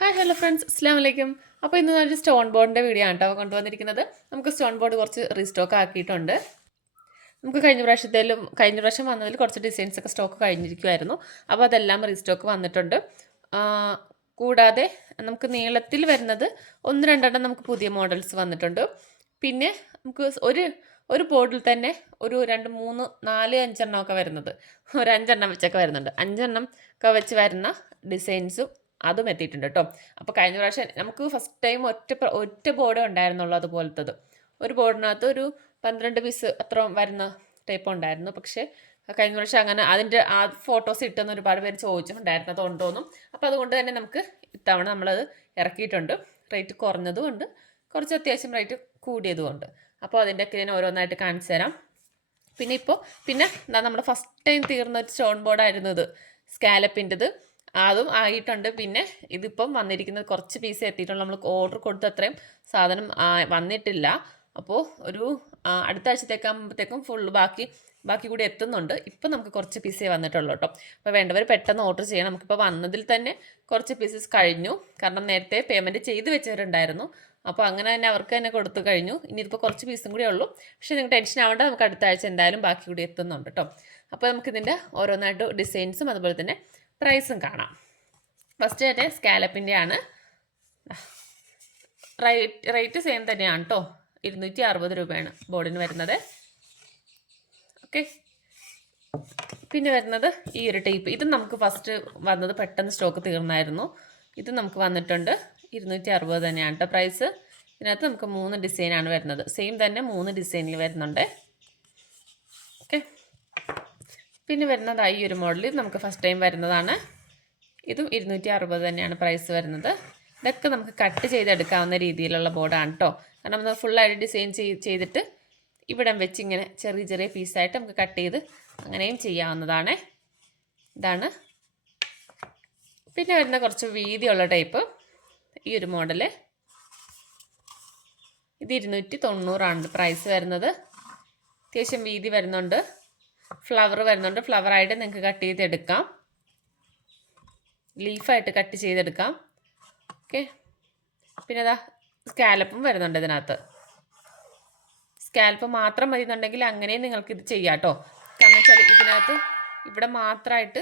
Hi hello friends, അസ്സാം വലൈക്കും. അപ്പോൾ ഇന്ന് ഒരു സ്റ്റോൺ ബോർഡിൻ്റെ വീഡിയോ ആണ് കേട്ടോ കൊണ്ടുവന്നിരിക്കുന്നത്. നമുക്ക് സ്റ്റോൺ ബോർഡ് കുറച്ച് റീസ്റ്റോക്ക് ആക്കിയിട്ടുണ്ട്. നമുക്ക് കഴിഞ്ഞ പ്രാവശ്യം വന്നതിൽ കുറച്ച് ഡിസൈൻസ് ഒക്കെ സ്റ്റോക്ക് കഴിഞ്ഞിരിക്കുമായിരുന്നു. അപ്പോൾ അതെല്ലാം റീസ്റ്റോക്ക് വന്നിട്ടുണ്ട്. ആ, കൂടാതെ നമുക്ക് നീളത്തിൽ വരുന്നത് ഒന്ന് രണ്ടെണ്ണം നമുക്ക് പുതിയ മോഡൽസ് വന്നിട്ടുണ്ട്. പിന്നെ നമുക്ക് ഒരു ബോർഡിൽ തന്നെ ഒരു 2, 3, 4, 5 ഒക്കെ വരുന്നത്, ഒരു 5 വെച്ചൊക്കെ വരുന്നുണ്ട്. 5 ഒക്കെ വെച്ച് വരുന്ന ഡിസൈൻസും അതും എത്തിയിട്ടുണ്ട് കേട്ടോ. അപ്പോൾ കഴിഞ്ഞ പ്രാവശ്യം നമുക്ക് ഫസ്റ്റ് ടൈം ഒറ്റ ബോർഡേ ഉണ്ടായിരുന്നുള്ളൂ അതുപോലത്തത്. ഒരു ബോർഡിനകത്ത് ഒരു 12 പീസ് അത്ര വരുന്ന ടൈപ്പ് ഉണ്ടായിരുന്നു. പക്ഷേ കഴിഞ്ഞ പ്രാവശ്യം അങ്ങനെ അതിൻ്റെ ആ ഫോട്ടോസ് ഇട്ടെന്ന് ഒരുപാട് പേര് ചോദിച്ചിട്ടുണ്ടായിരുന്നു അത് ഉണ്ടോയെന്നും. അപ്പോൾ അതുകൊണ്ട് തന്നെ നമുക്ക് ഇത്തവണ നമ്മളത് ഇറക്കിയിട്ടുണ്ട്. റേറ്റ് കുറഞ്ഞതും ഉണ്ട്, കുറച്ച് അത്യാവശ്യം റേറ്റ് കൂടിയതും ഉണ്ട്. അപ്പോൾ അതിൻ്റെയൊക്കെ ഞാൻ ഓരോന്നായിട്ട് കാണിച്ചു തരാം. പിന്നെ നമ്മുടെ ഫസ്റ്റ് ടൈം തീർന്ന ഒരു സ്റ്റോൺ ബോർഡായിരുന്നു ഇത്, സ്കാലപ്പിൻ്റെത്. അതും ആയിട്ടുണ്ട്. പിന്നെ ഇതിപ്പം വന്നിരിക്കുന്നത് കുറച്ച് പീസ് എത്തിയിട്ടുള്ളൂ. നമ്മൾ ഓർഡർ കൊടുത്ത അത്രയും സാധനം വന്നിട്ടില്ല. അപ്പോൾ ഒരു അടുത്ത ആഴ്ചത്തേക്കാകുമ്പോഴത്തേക്കും ഫുള്ള് ബാക്കി കൂടി എത്തുന്നുണ്ട്. ഇപ്പം നമുക്ക് കുറച്ച് പീസേ വന്നിട്ടുള്ളൂ കേട്ടോ. അപ്പോൾ വേണ്ടവർ പെട്ടെന്ന് ഓർഡർ ചെയ്യണം. നമുക്കിപ്പോൾ വന്നതിൽ തന്നെ കുറച്ച് പീസസ് കഴിഞ്ഞു. കാരണം നേരത്തെ പേയ്മെൻറ്റ് ചെയ്ത് വെച്ചവരുണ്ടായിരുന്നു. അപ്പോൾ അങ്ങനെ തന്നെ അവർക്ക് തന്നെ കൊടുത്തു കഴിഞ്ഞു. ഇനി ഇതിപ്പോൾ കുറച്ച് പീസും കൂടിയേ ഉള്ളൂ. പക്ഷേ നിങ്ങൾ ടെൻഷൻ ആവേണ്ട, നമുക്ക് അടുത്ത ആഴ്ച എന്തായാലും ബാക്കി കൂടി എത്തുന്നുണ്ട് കേട്ടോ. അപ്പോൾ നമുക്കിതിൻ്റെ ഓരോന്നായിട്ട് ഡിസൈൻസും അതുപോലെ തന്നെ പ്രൈസും കാണാം. ഫസ്റ്റ് ആയിട്ട് സ്കാലപ്പിൻ്റെ ആണ്. റേറ്റ് സെയിം തന്നെയാണ് കേട്ടോ. 260 രൂപയാണ് ബോർഡിന് വരുന്നത്. ഓക്കെ, പിന്നെ വരുന്നത് ഈ ഒരു ടൈപ്പ്. ഇത് നമുക്ക് ഫസ്റ്റ് വന്നത് പെട്ടെന്ന് സ്റ്റോക്ക് തീർന്നായിരുന്നു. ഇത് നമുക്ക് വന്നിട്ടുണ്ട് 260 തന്നെയാണ് കേട്ടോ പ്രൈസ്. ഇതിനകത്ത് നമുക്ക് 3 ഡിസൈനാണ് വരുന്നത്. സെയിം തന്നെ 3 ഡിസൈനിൽ വരുന്നുണ്ട്. ഓക്കെ, പിന്നെ വരുന്നത് ഈ ഒരു മോഡൽ. ഇത് നമുക്ക് ഫസ്റ്റ് ടൈം വരുന്നതാണ്. ഇതും 260 തന്നെയാണ് പ്രൈസ് വരുന്നത്. ഇതൊക്കെ നമുക്ക് കട്ട് ചെയ്തെടുക്കാവുന്ന രീതിയിലുള്ള ബോർഡാണ് കേട്ടോ. കാരണം നമ്മൾ ഫുള്ളായിട്ട് ഡിസൈൻ ചെയ്തിട്ട് ഇവിടം വെച്ച് ഇങ്ങനെ ചെറിയ ചെറിയ പീസായിട്ട് നമുക്ക് കട്ട് ചെയ്ത് അങ്ങനെയും ചെയ്യാവുന്നതാണ്. ഇതാണ്. പിന്നെ വരുന്ന കുറച്ച് വീതിയുള്ള ടൈപ്പ് ഈ ഒരു മോഡല്. ഇത് 290 പ്രൈസ് വരുന്നത്. അത്യാവശ്യം വീതി വരുന്നുണ്ട്, ഫ്ലവർ വരുന്നുണ്ട്. ഫ്ലവറായിട്ട് നിങ്ങൾക്ക് കട്ട് ചെയ്തെടുക്കാം, ലീഫായിട്ട് കട്ട് ചെയ്തെടുക്കാം. ഓക്കെ, പിന്നെ അതാ സ്കാലപ്പും വരുന്നുണ്ട് ഇതിനകത്ത്. സ്കാൽപ്പ് മാത്രം മതി എന്നുണ്ടെങ്കിൽ അങ്ങനെയും നിങ്ങൾക്കിത് ചെയ്യാം കേട്ടോ. കാരണം വെച്ചാൽ ഇതിനകത്ത് ഇവിടെ മാത്രമായിട്ട്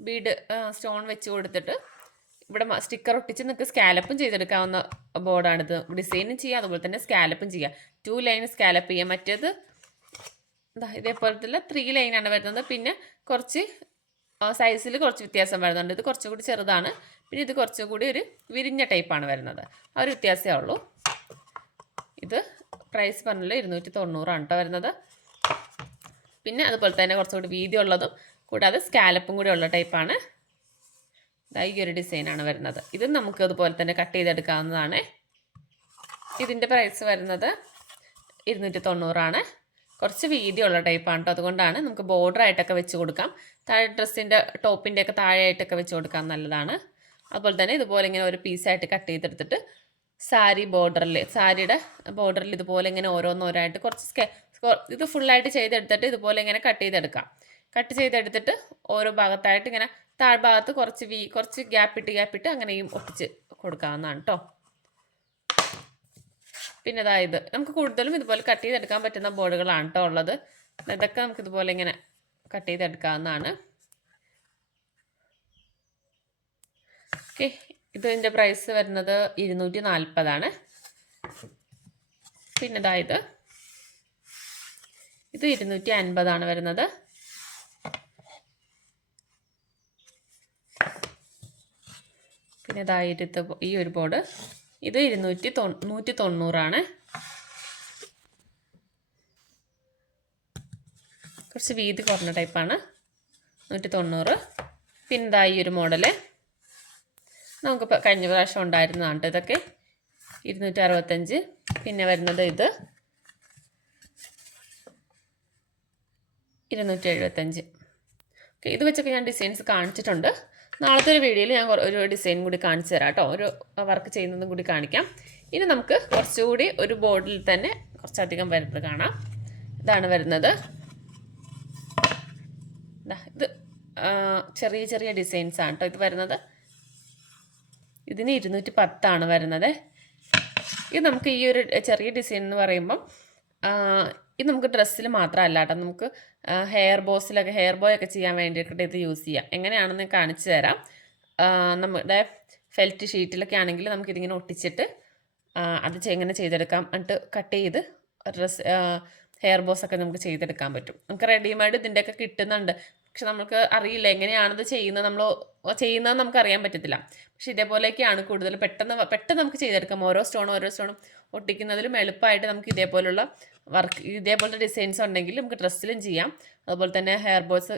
ബീഡ് സ്റ്റോൺ വെച്ച് കൊടുത്തിട്ട് ഇവിടെ സ്റ്റിക്കർ ഒട്ടിച്ച് നിങ്ങൾക്ക് സ്കാലപ്പും ചെയ്തെടുക്കാവുന്ന ബോർഡാണിത്. ഡിസൈനും ചെയ്യാം, അതുപോലെ തന്നെ സ്കാലപ്പും ചെയ്യാം. 2 ലൈൻ സ്കാലപ്പ് ചെയ്യാം. മറ്റേത് ഇതേപോലത്തെ 3 ലൈനാണ് വരുന്നത്. പിന്നെ കുറച്ച് സൈസിൽ കുറച്ച് വ്യത്യാസം വരുന്നുണ്ട്. ഇത് കുറച്ചുകൂടി ചെറുതാണ്. പിന്നെ ഇത് കുറച്ചുകൂടി ഒരു വിരിഞ്ഞ ടൈപ്പാണ് വരുന്നത്. ആ ഒരു വ്യത്യാസമേ ഉള്ളൂ. ഇത് പ്രൈസ് പറഞ്ഞാൽ 290 കേട്ടോ വരുന്നത്. പിന്നെ അതുപോലെ തന്നെ കുറച്ചുകൂടി വീതി ഉള്ളതും കൂടാതെ സ്കാലപ്പും കൂടി ഉള്ള ടൈപ്പാണ്. ഈ ഒരു ഡിസൈനാണ് വരുന്നത്. ഇതും നമുക്ക് അതുപോലെ തന്നെ കട്ട് ചെയ്തെടുക്കാവുന്നതാണ്. ഇതിൻ്റെ പ്രൈസ് വരുന്നത് 290. കുറച്ച് വീതിയുള്ള ടൈപ്പാണ് കേട്ടോ. അതുകൊണ്ടാണ് നമുക്ക് ബോർഡറായിട്ടൊക്കെ വെച്ച് കൊടുക്കാം. താഴെ ഡ്രസ്സിൻ്റെ ടോപ്പിൻ്റെയൊക്കെ താഴെയായിട്ടൊക്കെ വെച്ച് കൊടുക്കാം, നല്ലതാണ്. അതുപോലെ തന്നെ ഇതുപോലെ ഇങ്ങനെ ഒരു പീസായിട്ട് കട്ട് ചെയ്തെടുത്തിട്ട് സാരിയുടെ ബോർഡറിൽ ഇതുപോലെ ഇങ്ങനെ ഓരോന്നോരായിട്ട് കുറച്ച് ഇത് ഫുള്ളായിട്ട് ചെയ്തെടുത്തിട്ട് ഇതുപോലെ ഇങ്ങനെ കട്ട് ചെയ്തെടുത്തിട്ട് ഓരോ ഭാഗത്തായിട്ട് ഇങ്ങനെ താഴ്ഭാഗത്ത് കുറച്ച് ഗ്യാപ്പിട്ട് അങ്ങനെയും ഒട്ടിച്ച് കൊടുക്കാവുന്നതാണ് കേട്ടോ. പിന്നെ അതായത് നമുക്ക് കൂടുതലും ഇതുപോലെ കട്ട് ചെയ്തെടുക്കാൻ പറ്റുന്ന ബോർഡുകളാണ് കേട്ടോ ഉള്ളത്. ഇതൊക്കെ നമുക്ക് ഇതുപോലെ ഇങ്ങനെ കട്ട് ചെയ്തെടുക്കാവുന്നതാണ്. ഓക്കെ, ഇതിൻ്റെ പ്രൈസ് വരുന്നത് 240. പിന്നെ അതായത് ഇത് 250 വരുന്നത്. പിന്നെ അതായത് ഈ ഒരു ബോർഡ് ഇത് 190. കുറച്ച് വീതി കുറഞ്ഞ ടൈപ്പാണ്, 190. പിന്നെ ഈ ഒരു മോഡല് നമുക്കിപ്പോൾ കഴിഞ്ഞ പ്രാവശ്യം ഉണ്ടായിരുന്നതാണ് ഇതൊക്കെ, 265. പിന്നെ വരുന്നത് ഇത് 275. ഓക്കെ, ഇത് വെച്ചൊക്കെ ഞാൻ ഡിസൈൻസ് കാണിച്ചിട്ടുണ്ട്. നാളത്തെ ഒരു വീഡിയോയിൽ ഞാൻ ഒരു ഡിസൈൻ കൂടി കാണിച്ചു തരാം കേട്ടോ. ഒരു വർക്ക് ചെയ്യുന്നതും കൂടി കാണിക്കാം. ഇനി നമുക്ക് കുറച്ചുകൂടി ഒരു ബോർഡിൽ തന്നെ കുറച്ചധികം വരുന്നത് കാണാം. ഇതാണ് വരുന്നത്. ഇത് ചെറിയ ചെറിയ ഡിസൈൻസാണ് കേട്ടോ ഇത് വരുന്നത്. ഇതിന് 210 വരുന്നത്. ഇത് നമുക്ക് ഈ ഒരു ചെറിയ ഡിസൈൻ എന്ന് പറയുമ്പം ഇത് നമുക്ക് ഡ്രസ്സിൽ മാത്രമല്ല കേട്ടോ, നമുക്ക് ഹെയർ ബോസിലൊക്കെ ഹെയർ ബോയ് ഒക്കെ ചെയ്യാൻ വേണ്ടിയിട്ട് ഇത് യൂസ് ചെയ്യാം. എങ്ങനെയാണെന്ന് കാണിച്ചു തരാം. നമ്മുടെ ഫെൽറ്റ് ഷീറ്റിലൊക്കെ ആണെങ്കിൽ നമുക്കിതിങ്ങനെ ഒട്ടിച്ചിട്ട് അത് എങ്ങനെ ചെയ്തെടുക്കാം, എന്നിട്ട് കട്ട് ചെയ്ത് ഡ്രസ് ഹെയർ ബോസ് ഒക്കെ നമുക്ക് ചെയ്തെടുക്കാൻ പറ്റും. നമുക്ക് റെഡിമെയ്ഡ് ഇതിൻ്റെയൊക്കെ കിട്ടുന്നുണ്ട്. പക്ഷെ നമുക്ക് അറിയില്ല എങ്ങനെയാണത് ചെയ്യുന്നത്, നമ്മൾ ചെയ്യുന്നത് നമുക്ക് അറിയാൻ പറ്റത്തില്ല. പക്ഷെ ഇതേപോലെയൊക്കെയാണ് കൂടുതൽ പെട്ടെന്ന് നമുക്ക് ചെയ്തെടുക്കാം. ഓരോ സ്റ്റോണും ഒട്ടിക്കുന്നതിലും എളുപ്പമായിട്ട് നമുക്ക് ഇതേപോലത്തെ ഡിസൈൻസ് ഉണ്ടെങ്കിൽ നമുക്ക് ഡ്രസ്സിലും ചെയ്യാം. അതുപോലെ തന്നെ ഹെയർ ബോസ്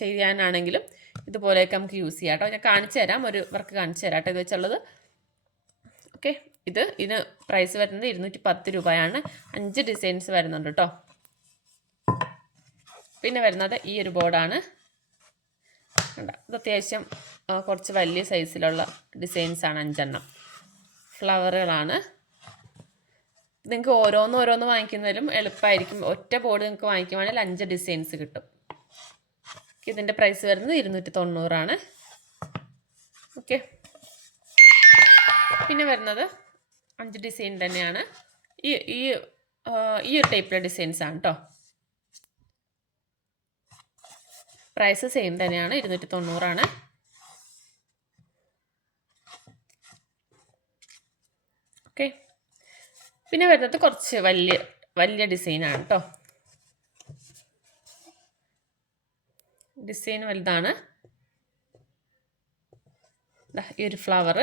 ചെയ്യാനാണെങ്കിലും ഇതുപോലെയൊക്കെ നമുക്ക് യൂസ് ചെയ്യാം കേട്ടോ. ഞാൻ കാണിച്ചു തരാം, ഒരു വർക്ക് കാണിച്ചു തരാം കേട്ടോ ഇത് വെച്ചുള്ളത്. ഓക്കെ, ഇതിന് പ്രൈസ് വരുന്നത് 210 രൂപയാണ്. 5 ഡിസൈൻസ് വരുന്നുണ്ട് കേട്ടോ. പിന്നെ വരുന്നത് ഈ ഒരു ബോർഡാണ്. ഇത് അത്യാവശ്യം കുറച്ച് വലിയ സൈസിലുള്ള ഡിസൈൻസാണ്, 5 എണ്ണം ഫ്ലവറുകളാണ്. നിങ്ങൾക്ക് ഓരോന്ന് വാങ്ങിക്കുന്നതിലും എളുപ്പമായിരിക്കും. ഒറ്റ ബോർഡ് നിങ്ങൾക്ക് വാങ്ങിക്കുവാണെങ്കിൽ 5 ഡിസൈൻസ് കിട്ടും. ഇതിൻ്റെ പ്രൈസ് വരുന്നത് 290 ഓക്കെ. പിന്നെ വരുന്നത് 5 ഡിസൈൻ തന്നെയാണ്. ഈ ഒരു ടൈപ്പിലെ ഡിസൈൻസാണ് കേട്ടോ. പ്രൈസ് സെയിം തന്നെയാണ്, 290. ഓക്കെ. പിന്നെ വരുന്നത് കുറച്ച് വലിയ ഡിസൈനാണ് കേട്ടോ. ഡിസൈൻ വലുതാണ്. ഈ ഒരു ഫ്ലവർ,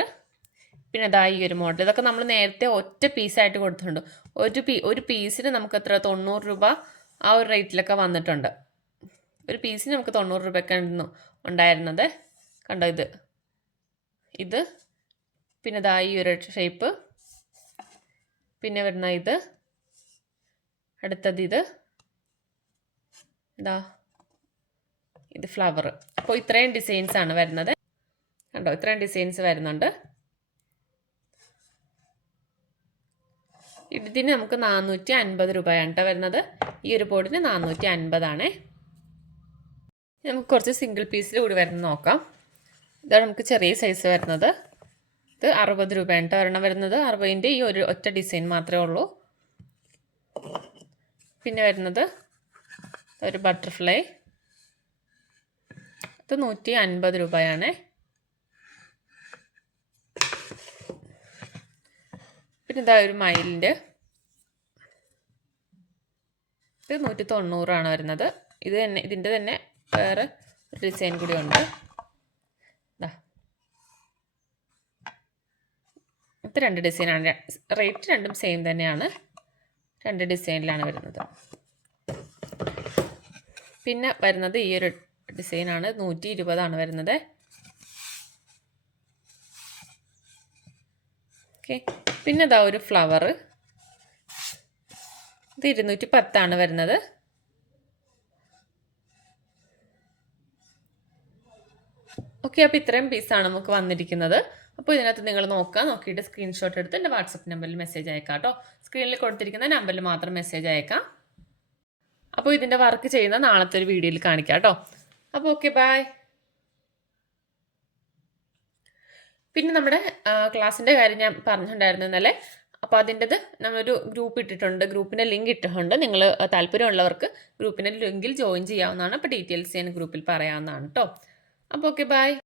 പിന്നെ ഈ ഒരു മോഡൽ. ഇതൊക്കെ നമ്മൾ നേരത്തെ ഒറ്റ പീസായിട്ട് കൊടുത്തിട്ടുണ്ട്. ഒരു പീസിന് നമുക്ക് എത്ര 90 രൂപ ആ ഒരു റേറ്റിലൊക്കെ വന്നിട്ടുണ്ട്. ഒരു പീസിന് നമുക്ക് 90 രൂപയൊക്കെ ഉണ്ടായിരുന്നത്. കണ്ടോ ഇത് പിന്നെ ഈ ഒരു ഷേപ്പ്, പിന്നെ വരുന്ന അടുത്തത് ഇത് ഫ്ലവർ. അപ്പോൾ ഇത്രയും ഡിസൈൻസാണ് വരുന്നത്. കണ്ടോ, ഇത്രയും ഡിസൈൻസ് വരുന്നുണ്ട്. ഇതിന് നമുക്ക് 450 രൂപയാണ് കേട്ടോ വരുന്നത്. ഈ ഒരു ബോർഡിന് 450 നമുക്ക് കുറച്ച് സിംഗിൾ പീസിൽ കൂടി വരുന്നത് നോക്കാം. ഇതാണ് നമുക്ക് ചെറിയ സൈസ് വരുന്നത്. ഇത് 60 രൂപയാണ് കേട്ടോ ഒരെണ്ണം വരുന്നത്. 60ൻ്റെ ഈ ഒരു ഒറ്റ ഡിസൈൻ മാത്രമേ ഉള്ളൂ. പിന്നെ വരുന്നത് ഒരു ബട്ടർഫ്ലൈ, ഇത് 150 രൂപയാണ്. പിന്നെ ഒരു മയിലിൻ്റെ, ഇത് 190 വരുന്നത്. ഇതിൻ്റെ തന്നെ വേറെ ഒരു ഡിസൈൻ കൂടി ഉണ്ട്. ഇത് 2 ഡിസൈനാണ്. റേറ്റ് രണ്ടും സെയിം തന്നെയാണ്. 2 ഡിസൈനിലാണ് വരുന്നത്. പിന്നെ വരുന്നത് ഈ ഒരു ഡിസൈനാണ്, 120 വരുന്നത്. ഓക്കെ. പിന്നെ ഒരു ഫ്ലവർ, ഇത് 210 വരുന്നത്. ഓക്കെ. അപ്പോൾ ഇത്രയും പീസാണ് നമുക്ക് വന്നിരിക്കുന്നത്. അപ്പോൾ ഇതിനകത്ത് നിങ്ങൾ നോക്കിയിട്ട് സ്ക്രീൻഷോട്ട് എടുത്ത് എൻ്റെ വാട്സപ്പ് നമ്പറിൽ മെസ്സേജ് അയക്കാം കേട്ടോ. സ്ക്രീനിൽ കൊടുത്തിരിക്കുന്ന നമ്പറിൽ മാത്രം മെസ്സേജ് അയക്കാം. അപ്പോൾ ഇതിൻ്റെ വർക്ക് ചെയ്യുന്ന നാളത്തെ ഒരു വീഡിയോയിൽ കാണിക്കാം കേട്ടോ. അപ്പോൾ ഓക്കെ, ബൈ. പിന്നെ നമ്മുടെ ക്ലാസ്സിൻ്റെ കാര്യം ഞാൻ പറഞ്ഞിട്ടുണ്ടായിരുന്നു ഇന്നലെ. അപ്പോൾ അതിൻ്റെത് നമ്മളൊരു ഗ്രൂപ്പ് ഇട്ടിട്ടുണ്ട്. ഗ്രൂപ്പിൻ്റെ ലിങ്ക് ഇട്ടിട്ടുണ്ട്. നിങ്ങൾ താല്പര്യമുള്ളവർക്ക് ഗ്രൂപ്പിൻ്റെ ലിങ്കിൽ ജോയിൻ ചെയ്യാവുന്നതാണ്. അപ്പോൾ ഡീറ്റെയിൽസ് ഞാൻ ഗ്രൂപ്പിൽ പറയാവുന്നതാണ് കേട്ടോ. അപ്പോൾ ഓക്കെ, ബൈ.